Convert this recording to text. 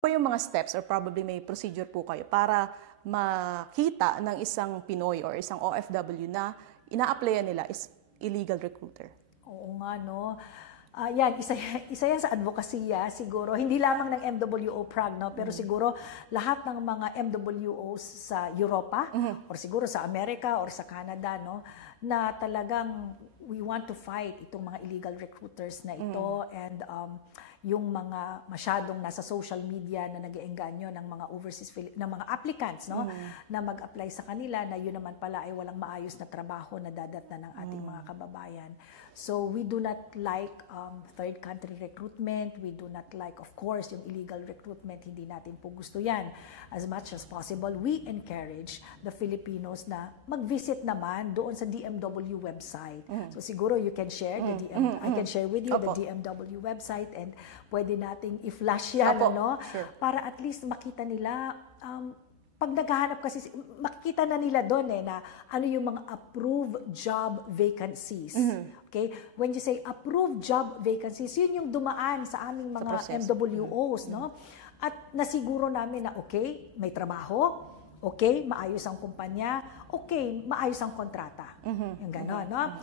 Po yung mga steps or probably may procedure po kayo para makita ng isang Pinoy or isang OFW na ina-applyan nila is illegal recruiter? Oo nga, no? Yan, isa yan sa advokasya, siguro. Hindi lamang ng MWO Prague, no? Pero siguro lahat ng mga MWOs sa Europa, or siguro sa Amerika or sa Canada, no? Na talagang we want to fight itong mga illegal recruiters na ito and yung mga masyadong nasa social media na nag-iengganyo ng mga overseas ng mga applicants, no, na mag-apply sa kanila na yun naman pala ay walang maayos na trabaho na dadatnan ng ating mga kababayan. So we do not like third country recruitment. We do not like, of course, yung illegal recruitment. Hindi natin po gusto yan. As much as possible, we encourage the Filipinos na mag-visit naman doon sa DMW website. So siguro you can share the I can share with you the DMW website and pwede nating i-flash yan, ano? Sure. Para at least makita nila, pag naghahanap kasi, makikita na nila doon na ano yung mga approved job vacancies. Okay? When you say approved job vacancies, yun yung dumaan sa aming mga MWOs, no? At nasiguro namin na okay, may trabaho, okay, maayos ang kumpanya, okay, maayos ang kontrata. Yung gano'n, no?